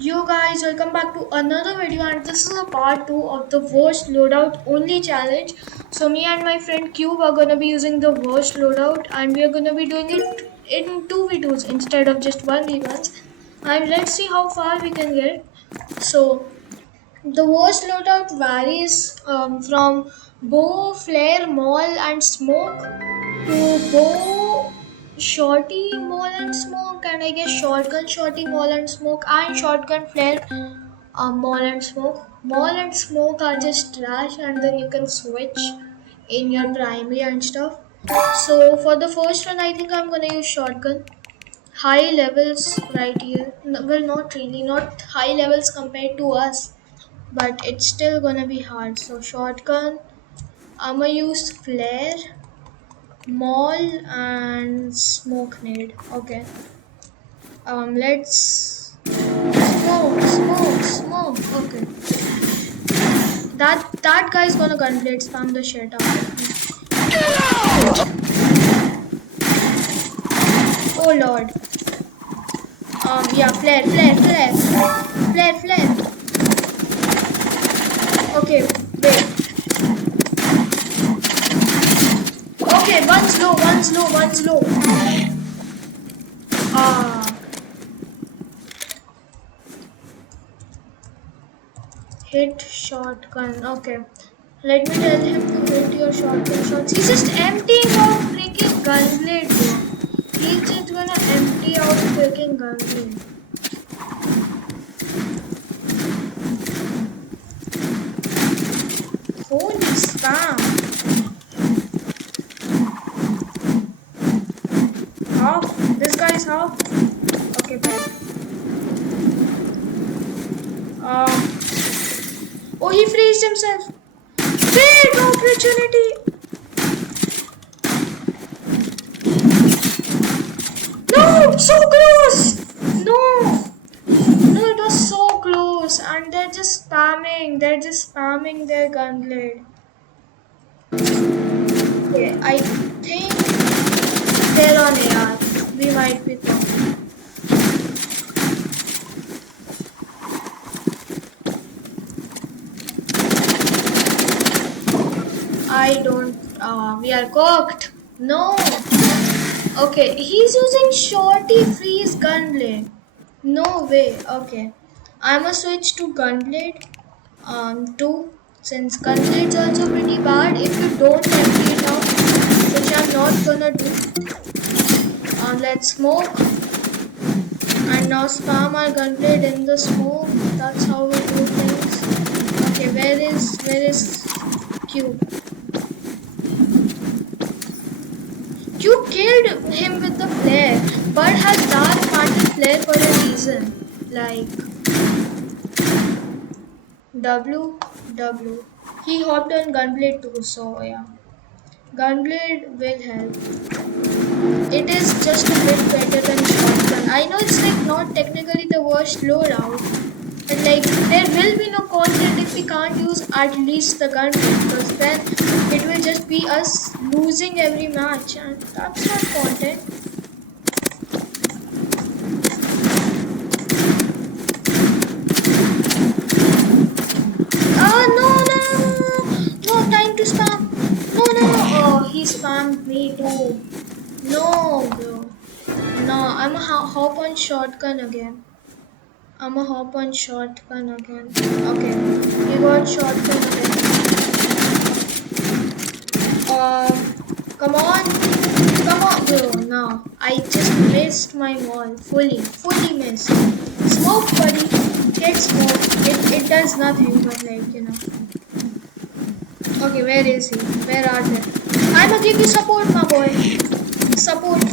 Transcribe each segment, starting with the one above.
Yo guys, welcome back to another video, and this is a part 2 of the worst loadout only challenge. So me and my friend Cube are gonna be using the worst loadout, and we are gonna be doing it in 2v2s instead of just 1v1s. And let's see how far we can get. So the worst loadout varies from bow, flare, maul and smoke to bow, shorty, maul and smoke, and I guess shotgun, shorty, maul and smoke, and shotgun, flare, maul and smoke. Maul and smoke are just trash, and then you can switch in your primary and stuff. So for the first one, I think I'm gonna use shotgun. High levels right here. Well, not really, not high levels compared to us, but it's still gonna be hard. So shotgun, I'ma use flare, maul and smoke nade. Okay. Let's smoke. Okay. That guy's gonna gunblade spam the shit out of me. Oh lord. Yeah, flare. Okay, wait. Okay, one's low. Ah, hit shotgun. Okay. Let me tell him to hit your shotgun shots. He's just emptying out freaking gunblade, bro. He's just gonna empty out freaking gunblade. Holy spam. Half. This guy's half. Okay, bye. Oh, he freezed himself. Big opportunity. No, so close. No, it was so close, and they're just spamming. They're just spamming their gunblade. Okay, I think they're on AR. We might be wrong. I don't. We are cooked. No. Okay, he's using shorty freeze gunblade. No way. Okay, I'ma switch to gunblade. Two. Since gunblade's also pretty bad if you don't empty it out, which I'm not gonna do. Let's smoke. And now spam our gunblade in the smoke. That's how we do things. Okay, where is Cube? Cube killed him with the flare, but has dark matter flare for a reason. Like W. He hopped on gunblade too, so yeah. Gunblade will help. It is just a bit better than shotgun. I know it's like not technically the worst loadout, but like there will be no content if we can't use at least the gunblade, because then it will just be us losing every match, and that's not content. Ah, no, time to spam. No. Oh, he spammed me too. No, bro. No, I'ma hop on shotgun again. Okay, you got shotgun again. Come on, bro. No, I just missed my wall. Fully missed. Smoke, buddy. Get smoke. It does nothing, but like, you know. Okay, where is he? Where are they? I'ma give you support, my boy. Support.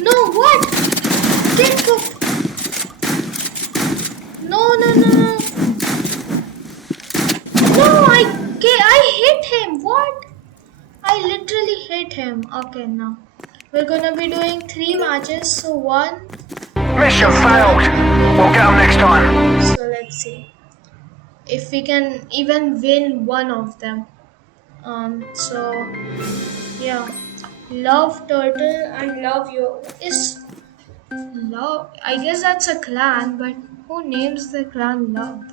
No, what? Get cooked. No. No, I hit him. What? I literally hit him. Okay, now we're gonna be doing 3 matches. So one. Mission failed. We'll get them next time. So let's see if we can even win one of them. So yeah, love turtle and love you is Love. I guess that's a clan, but who names the clan Love?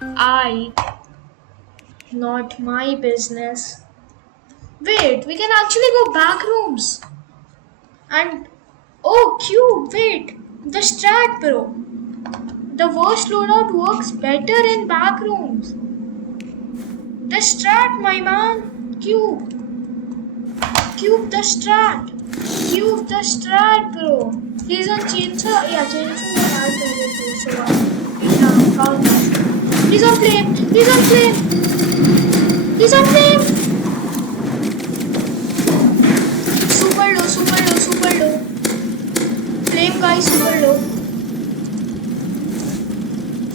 I. Not my business. Wait, we can actually go back rooms. And oh, Cube, wait. The strat, bro. The worst loadout works better in back rooms. The strat, my man. Cube, the strat. Cube, the strat, bro. He's on chainsaw. Yeah, chainsaw is hard to do. So, yeah, count that. He's on flame. He's on flame. He's on flame. Super low, super low, super low. Flame guy, super low.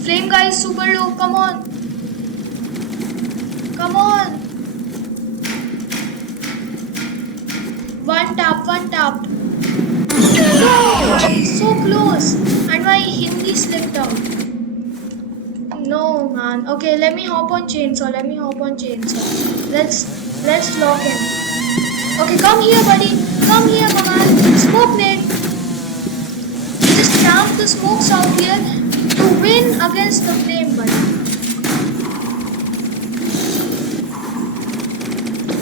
Flame guy is super low. Come on. Come on. One tap, one tap. No! So close. And my Hindi slipped out. No, man. Okay, let me hop on chainsaw. Let's lock him. Okay, come here, buddy. Come here, my man. Smoke nade. Just camp the smokes out here to win against the flame, buddy.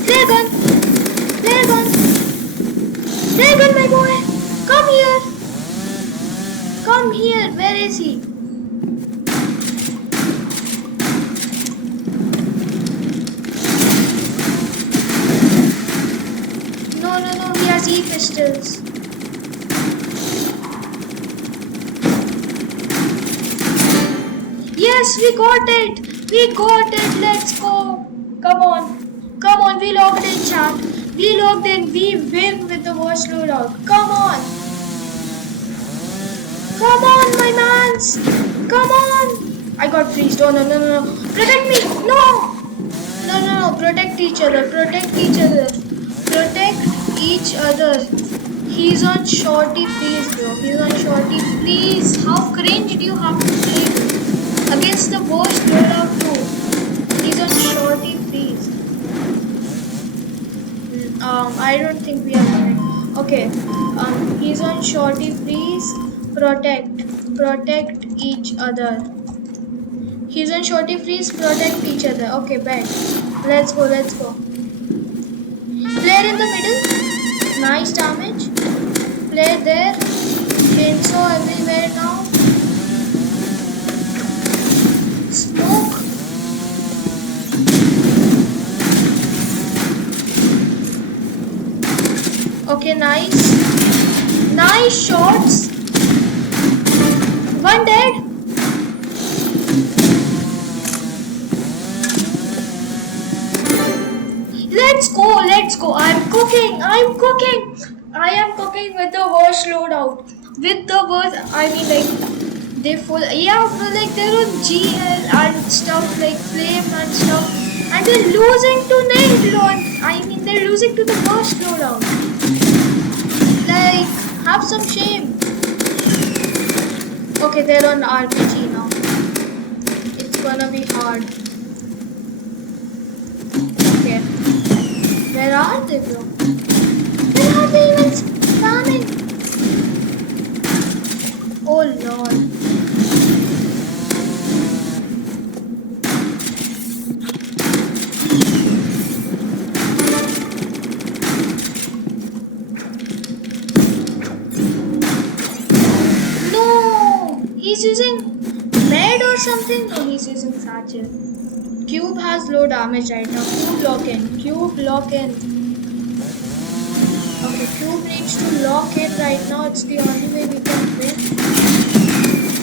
Flare gun. Flare gun. Flare gun, my boy. Come here. Come here. Where is he? No. He has E-pistols. Yes, we got it. We got it. Let's go. Come on. We logged in, chat. We logged in. We win with the worst loadout. Come on. Come on, my mans. Come on. I got freezed. Oh, no. Protect me. No. Protect each other. Protect each other. He's on shorty, please, bro. He's on shorty, please. How cringe do you have to play against the worst loadout too? He's on shorty, please. I don't think we are correct. Okay. He's on shorty, please. Protect each other. He's on shorty, please. Protect each other. Okay, bet. Let's go. Player in the middle. Nice damage. Player there. Chainsaw everywhere now. Smoke. Okay, nice shots. One dead. Let's go. I'm cooking. I am cooking with the worst loadout. They full. Yeah, like they're on GL and stuff, like flame and stuff. And they're losing to Nate. They're losing to the worst loadout. Like, have some shame. Okay, they're on RPG now. It's gonna be hard. Okay. Where are they, bro? Where are they even spamming? Oh lord. No! He's using med or something? No, he's using satchel. Cube has low damage right now. Cube lock in. Okay, Cube needs to lock in right now. It's the only way we can win.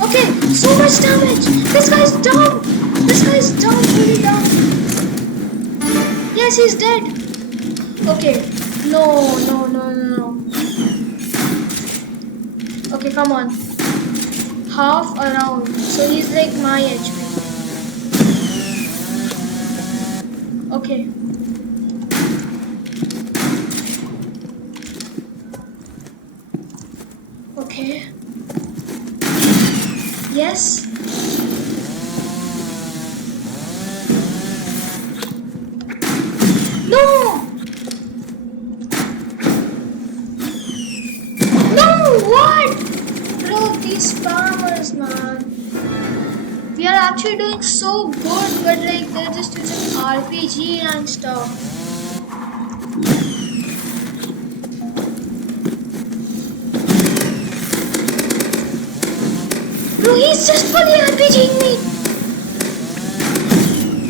Okay, so much damage. This guy's down. Fully down. Yes, he's dead. Okay, no. Okay, come on. Half around. So he's like my HP. Okay. Okay. Yes. No! No! actually doing so good, but like they're just using RPG and stuff. Bro, he's just fully RPGing me.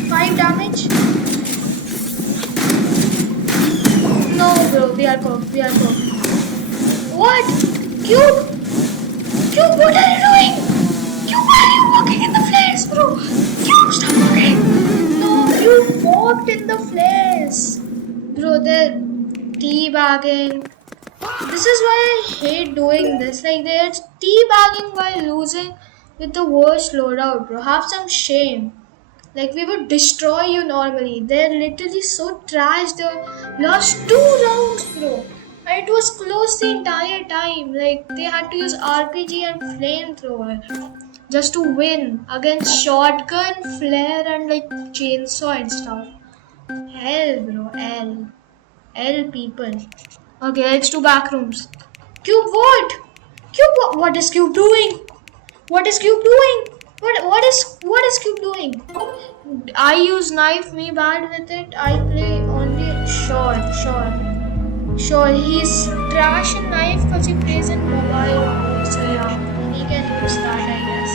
5 damage. No, bro, we are cooked. We are cooked. What? Cube? Cube, what are you doing? Cube, why are you walking in the flares, bro? Cube, stop walking. No, you walked in the flares. Bro, they're teabagging. This is why I hate doing this. Like, they're teabagging while losing with the worst loadout, bro. Have some shame. Like, we would destroy you normally. They're literally so trash. They lost 2 rounds, bro. And it was close the entire time. Like, they had to use RPG and flamethrower just to win against shotgun, flare, and like chainsaw and stuff. Hell, bro. L people. Okay, let's do back rooms. Cube, what? Cube, what is Cube doing? What is Cube doing? What is Cube doing? I use knife, me bad with it. I play only sure. He's trash in knife because he plays in mobile only. So yeah, he can use that, I guess.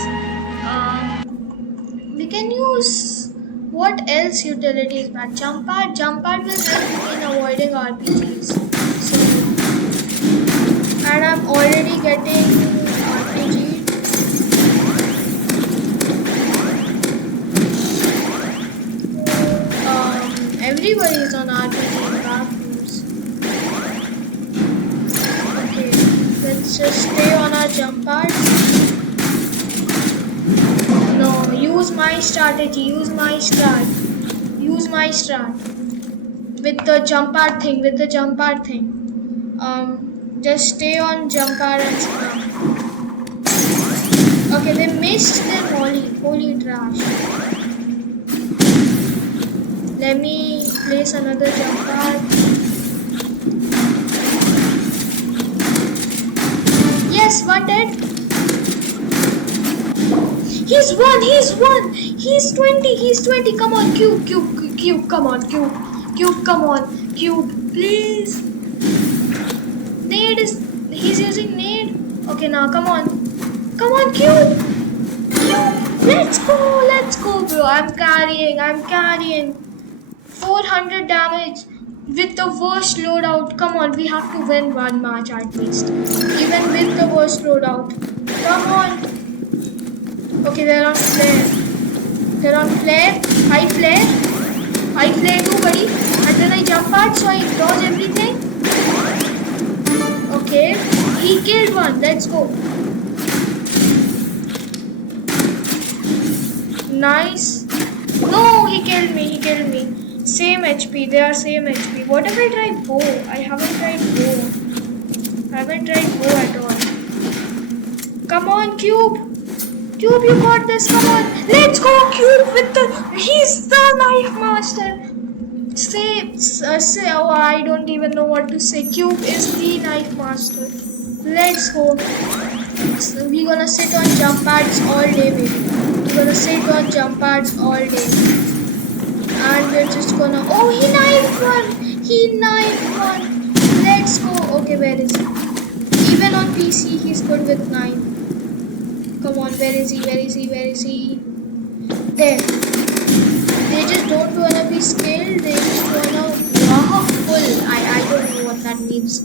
We can use what else utilities bad? Jump pad will help in avoiding RPGs. So and I'm already getting RPG. Everybody is on RPG in bathrooms. Okay, let's just stay on our jump pad. No, use my strategy. Use my strat. With the jump pad thing. Just stay on jump pad and spam. Okay, they missed their molly. Holy trash. Let me place another jump pad. Yes, what did? He's won. He's 20. Come on, Cube. Come on, Cube. Come on, Cube. Please. He's using nade. Okay, now come on, Cube. Let's go, bro. I'm carrying. 400 damage with the worst loadout. Come on, we have to win one match at least. Even with the worst loadout. Come on. Okay, they're on flare. High flare too, buddy. And then I jump out, so I dodge everything. Okay, he killed one. Let's go. Nice. No, he killed me. Same HP. They are same HP. What if I try bow? I haven't tried bow at all. Come on, Cube, you got this. Come on. Let's go, Cube he's the knife master. Say, oh, I don't even know what to say. Cube is the knife master. Let's go. So we're gonna sit on jump pads all day, baby. And we're just gonna... Oh, he knifed one. Let's go. Okay, where is he? Even on PC, he's good with knife. Come on, where is he? There. They just don't wanna be skilled. They just wanna... full. I don't know what that means.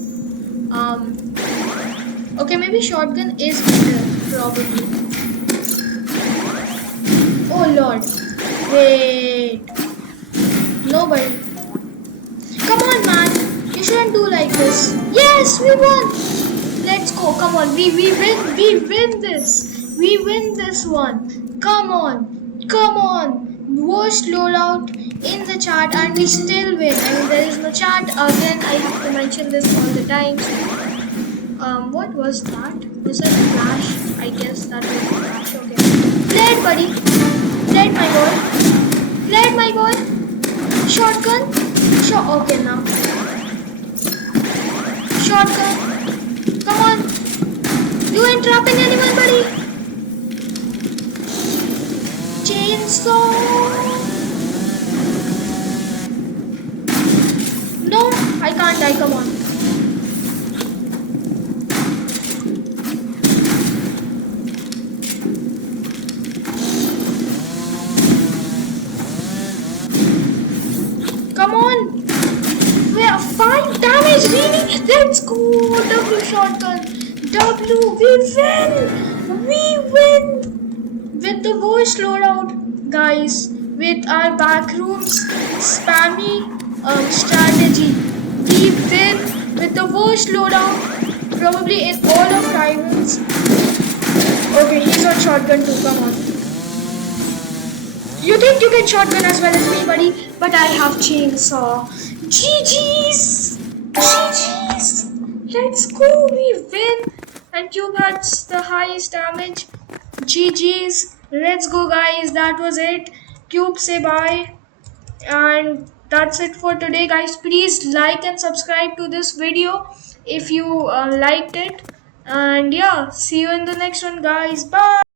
Okay, maybe shotgun is better, probably. Oh lord. Wait. Nobody. Come on, man. You shouldn't do like this. Yes, we won. Let's go. Come on. We win this. We win this one. Come on. Worst loadout in the chat and we still win. I mean, there is no chat. Again, I have to mention this all the time. What was that? Was that a flash? I guess that was a flash. Okay. Play it, buddy. Play it, my boy. Shotgun. Okay, now. Shotgun. Come on. You ain't trapping anyone, buddy. chainsaw. No, I can't die. Come on. Come on. We are 5 damage, really? Let's go. W shotgun. W. We win. We win. With the worst loadout, guys. With our backrooms spammy strategy. We win with the worst loadout. Probably in all of rivals. Okay, he's on shotgun too. Come on. You think you can shotgun as well as me, buddy? But I have chainsaw. GG's! GG's! Let's go! We win! And Cube has the highest damage. GG's! Let's go, guys. That was it. Cube, say bye. And that's it for today, guys. Please like and subscribe to this video if you liked it. And yeah, see you in the next one, guys. Bye!